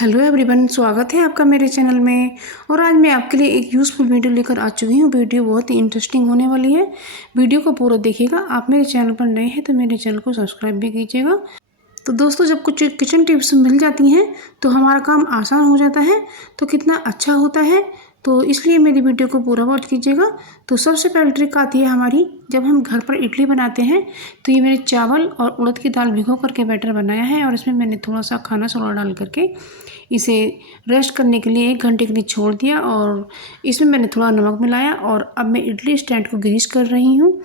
Hello everyone, स्वागत है आपका मेरे चैनल में। और आज मैं आपके लिए एक यूज़फुल वीडियो लेकर आ चुकी हूँ। वीडियो बहुत ही इंटरेस्टिंग होने वाली है। वीडियो को पूरा देखिएगा। आप मेरे चैनल पर नए हैं तो मेरे चैनल को सब्सक्राइब भी कीजिएगा। तो दोस्तों, जब कुछ किचन टिप्स मिल जाती हैं तो हमारा काम आसान हो जाता है, तो कितना अच्छा होता है। तो इसलिए मेरी वीडियो को पूरा वॉच कीजिएगा। तो सबसे पहले ट्रिक आती है हमारी, जब हम घर पर इडली बनाते हैं। तो ये मैंने चावल और उड़द की दाल भिगो करके बैटर बनाया है, और इसमें मैंने थोड़ा सा खाना सोडा डाल करके इसे रेस्ट करने के लिए 1 घंटे के लिए छोड़ दिया। और इसमें मैंने थोड़ा नमक मिलाया, और अब मैं इडली स्टैंड को ग्रीस कर रही हूँ।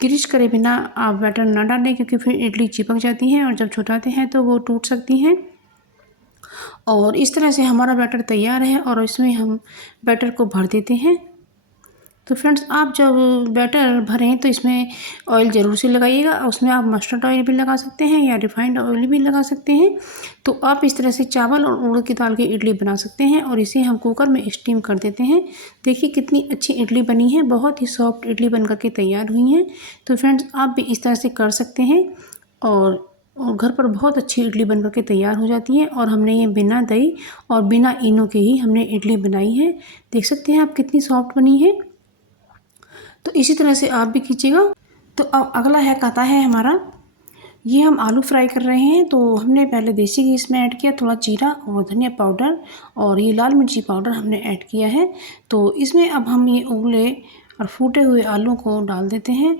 ग्रीस करे बिना आप बैटर ना डालें, क्योंकि फिर इडली चिपक जाती है और जब छुटाते हैं तो वो टूट सकती हैं। और इस तरह से हमारा बैटर तैयार है, और इसमें हम बैटर को भर देते हैं। तो फ्रेंड्स, आप जब बैटर भरें तो इसमें ऑयल ज़रूर से लगाइएगा। उसमें आप मस्टर्ड ऑयल भी लगा सकते हैं या रिफाइंड ऑयल भी लगा सकते हैं। तो आप इस तरह से चावल और उड़द की दाल की इडली बना सकते हैं, और इसे हम कुकर में स्टीम कर देते हैं। देखिए कितनी अच्छी इडली बनी है, बहुत ही सॉफ्ट इडली बन करके तैयार हुई है। तो फ्रेंड्स, आप भी इस तरह से कर सकते हैं, और घर पर बहुत अच्छी इडली बन करके तैयार हो जाती है। और हमने ये बिना दही और बिना इनो के ही हमने इडली बनाई है। देख सकते हैं आप कितनी सॉफ्ट बनी है। तो इसी तरह से आप भी कीजिएगा। तो अब अगला हैक आता है हमारा, ये हम आलू फ्राई कर रहे हैं। तो हमने पहले देसी घी इसमें ऐड किया, थोड़ा जीरा और धनिया पाउडर और ये लाल मिर्ची पाउडर हमने ऐड किया है। तो इसमें अब हम ये उबले और फूटे हुए आलू को डाल देते हैं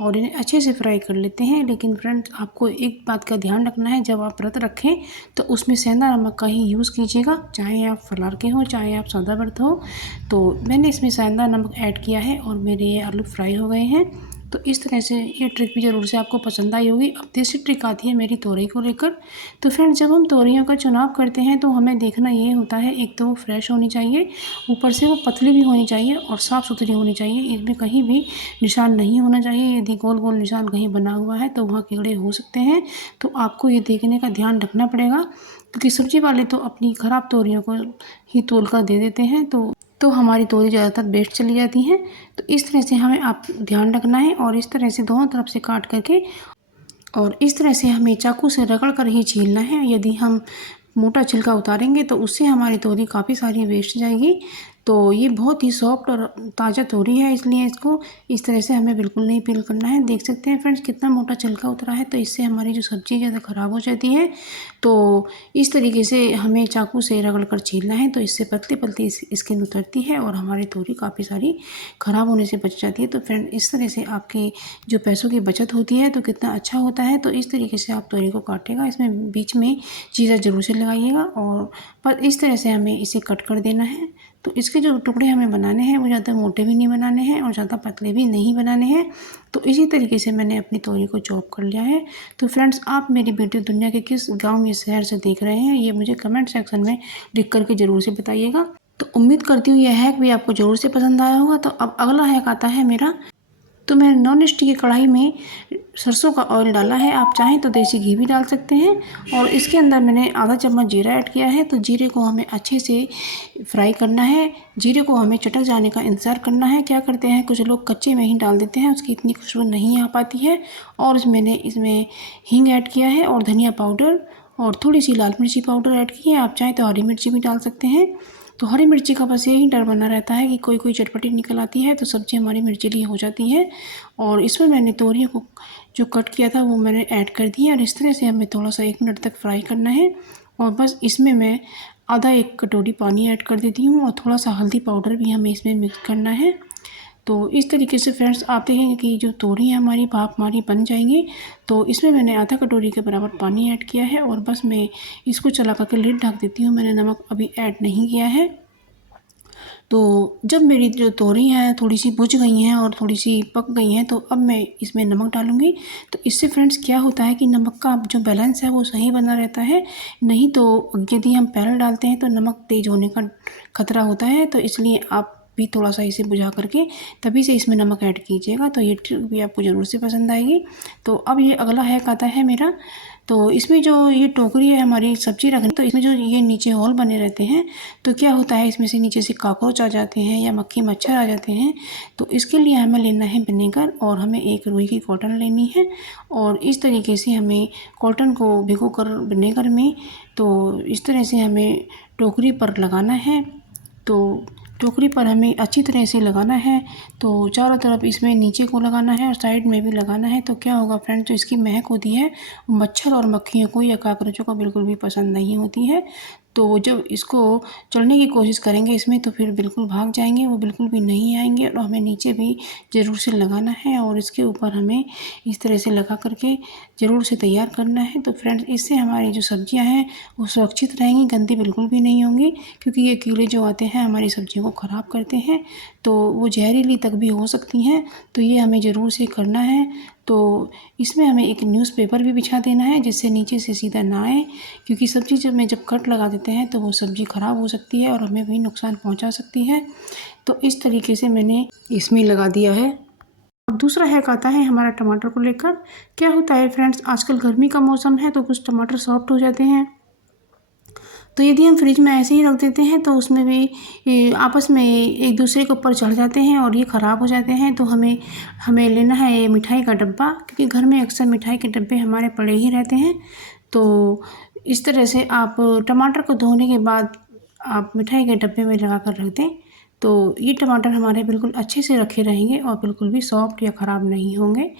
और इन्हें अच्छे से फ्राई कर लेते हैं। लेकिन फ्रेंड्स, आपको एक बात का ध्यान रखना है, जब आप व्रत रखें तो उसमें सेंधा नमक का ही यूज़ कीजिएगा, चाहे आप फलार के हों चाहे आप सादा व्रत हो। तो मैंने इसमें सेंधा नमक ऐड किया है और मेरे ये आलू फ्राई हो गए हैं। तो इस तरह से ये ट्रिक भी ज़रूर से आपको पसंद आई होगी। अब तीसरी ट्रिक आती है मेरी तोरई को लेकर। तो फ्रेंड्स, जब हम तोरइयों का चुनाव करते हैं तो हमें देखना ये होता है, एक तो वो फ्रेश होनी चाहिए, ऊपर से वो पतली भी होनी चाहिए और साफ़ सुथरी होनी चाहिए। इसमें कहीं भी निशान नहीं होना चाहिए। यदि गोल गोल निशान कहीं बना हुआ है तो वहाँ कीड़े हो सकते हैं। तो आपको ये देखने का ध्यान रखना पड़ेगा, क्योंकि सब्जी वाले तो अपनी ख़राब तोरइयों को ही तोल कर दे देते हैं। तो हमारी तोरी ज़्यादातर वेस्ट चली जाती हैं। तो इस तरह से हमें आप ध्यान रखना है, और इस तरह से दोनों तरफ से काट करके और इस तरह से हमें चाकू से रगड़ कर ही छीलना है। यदि हम मोटा छिलका उतारेंगे तो उससे हमारी तोरी काफ़ी सारी वेस्ट जाएगी। तो ये बहुत ही सॉफ्ट और ताज़ा तोरी है, इसलिए इसको इस तरह से हमें बिल्कुल नहीं पील करना है। देख सकते हैं फ्रेंड्स, कितना मोटा छिलका उतरा है। तो इससे हमारी जो सब्ज़ी ज़्यादा ख़राब हो जाती है। तो इस तरीके से हमें चाकू से रगड़ कर छीलना है, तो इससे पतली पतली स्किन उतरती है और हमारी तोरी काफ़ी सारी ख़राब होने से बच जाती है। तो फ्रेंड, इस तरह से आपकी जो पैसों की बचत होती है तो कितना अच्छा होता है। तो इस तरीके से आप तोरी को काटिएगा, इसमें बीच में चीज़ा ज़रूर से लगाइएगा, और पर इस तरह से हमें इसे कट कर देना है। तो इसके जो टुकड़े हमें बनाने हैं वो ज़्यादा मोटे भी नहीं बनाने हैं और ज़्यादा पतले भी नहीं बनाने हैं। तो इसी तरीके से मैंने अपनी तोरी को चॉप कर लिया है। तो फ्रेंड्स, आप मेरी वीडियो दुनिया के किस गांव या शहर से देख रहे हैं, ये मुझे कमेंट सेक्शन में लिख करके ज़रूर से बताइएगा। तो उम्मीद करती हूँ यह हैक भी आपको ज़रूर से पसंद आया होगा। तो अब अगला हैक आता है मेरा। तो मैंने नॉन स्टिक की कढ़ाई में सरसों का ऑयल डाला है। आप चाहें तो देसी घी भी डाल सकते हैं, और इसके अंदर मैंने आधा चम्मच जीरा ऐड किया है। तो जीरे को हमें अच्छे से फ्राई करना है। जीरे को हमें चटक जाने का इंतज़ार करना है। क्या करते हैं, कुछ लोग कच्चे में ही डाल देते हैं, उसकी इतनी खुशबू नहीं आ पाती है। और मैंने इसमें हींग ऐड किया है और धनिया पाउडर और थोड़ी सी लाल मिर्ची पाउडर ऐड की है। आप चाहें तो हरी मिर्ची भी डाल सकते हैं। तो हरी मिर्ची का बस यही डर बना रहता है कि कोई कोई चटपटी निकल आती है, तो सब्ज़ी हमारी मिर्चीली हो जाती है। और इसमें मैंने तोरियों को जो कट किया था वो मैंने ऐड कर दिया, और इस तरह से हमें थोड़ा सा 1 मिनट तक फ्राई करना है। और बस इसमें मैं आधा 1 कटोरी पानी ऐड कर देती हूँ, और थोड़ा सा हल्दी पाउडर भी हमें इसमें मिक्स करना है। तो इस तरीके से फ्रेंड्स, आप देखेंगे कि जो तोरी है हमारी भाप हमारी बन जाएंगी। तो इसमें मैंने आधा कटोरी के बराबर पानी ऐड किया है, और बस मैं इसको चला करके लिड ढक देती हूँ। मैंने नमक अभी ऐड नहीं किया है। तो जब मेरी जो तोरी हैं थोड़ी सी बुझ गई हैं और थोड़ी सी पक गई हैं, तो अब मैं इसमें नमक डालूँगी। तो इससे फ्रेंड्स क्या होता है कि नमक का जो बैलेंस है वो सही बना रहता है। नहीं तो यदि हम पहले डालते हैं तो नमक तेज़ होने का खतरा होता है। तो इसलिए आप भी थोड़ा सा इसे बुझा करके तभी से इसमें नमक ऐड कीजिएगा। तो ये ट्रिक भी आपको ज़रूर से पसंद आएगी। तो अब ये अगला हैक आता है मेरा। तो इसमें जो ये टोकरी है हमारी सब्ज़ी रखने, तो इसमें जो ये नीचे होल बने रहते हैं, तो क्या होता है इसमें से नीचे से कॉकरोच आ जाते हैं या मक्खी मच्छर आ जाते हैं। तो इसके लिए हमें लेना है विनेगर और हमें एक रुई की कॉटन लेनी है और इस तरीके से हमें कॉटन को भिगो कर विनेगर में, तो इस तरह से हमें टोकरी पर लगाना है। तो टोकरी पर हमें अच्छी तरह से लगाना है। तो चारों तरफ इसमें नीचे को लगाना है और साइड में भी लगाना है। तो क्या होगा फ्रेंड्स, जो इसकी महक होती है मच्छर और मक्खियों को या काकरोचों को बिल्कुल भी पसंद नहीं होती है। तो जब इसको चढ़ने की कोशिश करेंगे इसमें तो फिर बिल्कुल भाग जाएंगे, वो बिल्कुल भी नहीं आएंगे। और हमें नीचे भी ज़रूर से लगाना है और इसके ऊपर हमें इस तरह से लगा करके ज़रूर से तैयार करना है। तो फ्रेंड्स, इससे हमारी जो सब्जियां हैं वो सुरक्षित रहेंगी, गंदी बिल्कुल भी नहीं होंगी, क्योंकि ये कीड़े जो आते हैं हमारी सब्जियों को ख़राब करते हैं, तो वो जहरीली तक भी हो सकती हैं। तो ये हमें ज़रूर से करना है। तो इसमें हमें एक न्यूज़पेपर भी बिछा देना है जिससे नीचे से सीधा ना आए, क्योंकि सब्ज़ी जब कट लगा देते हैं तो वो सब्ज़ी ख़राब हो सकती है और हमें भी नुकसान पहुंचा सकती है। तो इस तरीके से मैंने इसमें लगा दिया है। अब दूसरा हैक आता है हमारा टमाटर को लेकर। क्या होता है फ्रेंड्स, आजकल गर्मी का मौसम है तो कुछ टमाटर सॉफ्ट हो जाते हैं। तो यदि हम फ्रिज में ऐसे ही रख देते हैं तो उसमें भी आपस में एक दूसरे के ऊपर चढ़ जाते हैं और ये ख़राब हो जाते हैं। तो हमें लेना है ये मिठाई का डब्बा, क्योंकि घर में अक्सर मिठाई के डब्बे हमारे पड़े ही रहते हैं। तो इस तरह से आप टमाटर को धोने के बाद आप मिठाई के डब्बे में लगा कर रख दें, तो ये टमाटर हमारे बिल्कुल अच्छे से रखे रहेंगे और बिल्कुल भी सॉफ्ट या ख़राब नहीं होंगे।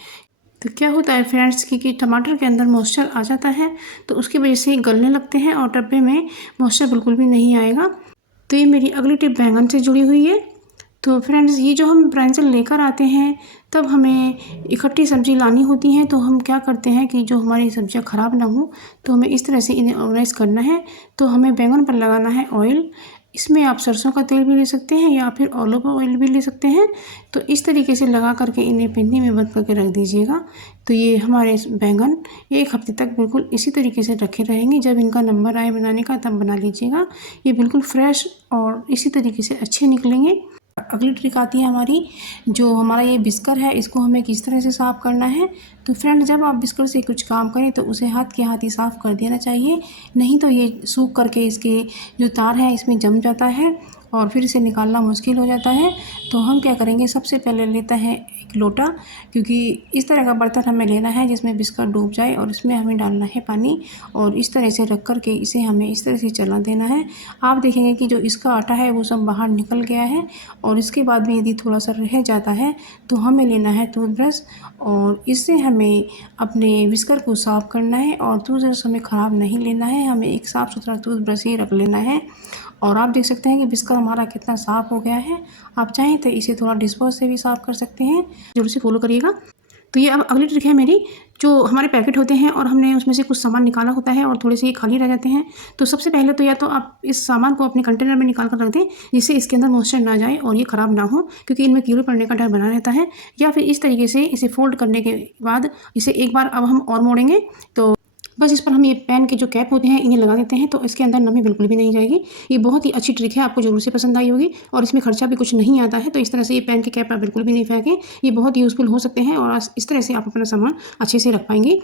तो क्या होता है फ्रेंड्स कि टमाटर के अंदर मॉइस्चर आ जाता है, तो उसकी वजह से गलने लगते हैं और डब्बे में मॉइस्चर बिल्कुल भी नहीं आएगा। तो ये मेरी अगली टिप बैंगन से जुड़ी हुई है। तो फ्रेंड्स, ये जो हम ब्रांचल लेकर आते हैं तब हमें इकट्ठी सब्ज़ी लानी होती है, तो हम क्या करते हैं कि जो हमारी सब्जियां ख़राब ना हो तो हमें इस तरह से इन्हें ऑर्गेनाइज करना है। तो हमें बैंगन पर लगाना है ऑयल। इसमें आप सरसों का तेल भी ले सकते हैं या फिर ऑलिव ऑयल भी ले सकते हैं। तो इस तरीके से लगा करके इन्हें पिन्नी में बंद करके रख दीजिएगा। तो ये हमारे बैंगन 1 हफ्ते तक बिल्कुल इसी तरीके से रखे रहेंगे। जब इनका नंबर आए बनाने का तब बना लीजिएगा। ये बिल्कुल फ्रेश और इसी तरीके से अच्छे निकलेंगे। अगली ट्रिक आती है हमारी, जो हमारा ये बिस्कर है इसको हमें किस तरह से साफ़ करना है। तो फ्रेंड, जब आप बिस्कर से कुछ काम करें तो उसे हाथ के हाथ ही साफ़ कर देना चाहिए, नहीं तो ये सूख करके इसके जो तार है इसमें जम जाता है और फिर इसे निकालना मुश्किल हो जाता है। तो हम क्या करेंगे, सबसे पहले लेता है एक लोटा, क्योंकि इस तरह का बर्तन हमें लेना है जिसमें बिस्कर डूब जाए और इसमें हमें डालना है पानी और इस तरह से रख कर के इसे हमें इस तरह से चला देना है। आप देखेंगे कि जो इसका आटा है वो सब बाहर निकल गया है। और इसके बाद भी यदि थोड़ा सा रह जाता है तो हमें लेना है टूथब्रश और इससे हमें अपने बिस्कर को साफ़ करना है। और टूथब्रश हमें ख़राब नहीं लेना है, हमें एक साफ़ सुथरा टूथब्रश ही रख लेना है। और आप देख सकते हैं कि बिस्कर हमारा कितना साफ़ हो गया है। आप चाहें तो इसे थोड़ा डिस्पोज से भी साफ़ कर सकते हैं, जरूर से फॉलो करिएगा। तो ये अब अगली ट्रिक है मेरी, जो हमारे पैकेट होते हैं और हमने उसमें से कुछ सामान निकाला होता है और थोड़े से ये खाली रह जाते हैं। तो सबसे पहले तो या तो आप इस सामान को अपने कंटेनर में निकाल कर रख दें जिससे इसके अंदर मॉइस्चर ना जाए और ये ख़राब ना हो, क्योंकि इनमें कीड़े पड़ने का डर बना रहता है। या फिर इस तरीके से इसे फोल्ड करने के बाद इसे एक बार अब हम और मोड़ेंगे, तो बस इस पर हम ये पेन के जो कैप होते हैं इन्हें लगा देते हैं, तो इसके अंदर नमी बिल्कुल भी नहीं जाएगी। ये बहुत ही अच्छी ट्रिक है, आपको जरूर से पसंद आई होगी और इसमें खर्चा भी कुछ नहीं आता है। तो इस तरह से ये पेन के कैप आप बिल्कुल भी नहीं फेंकें, ये बहुत यूज़फुल हो सकते हैं और इस तरह से आप अपना सामान अच्छे से रख पाएंगे।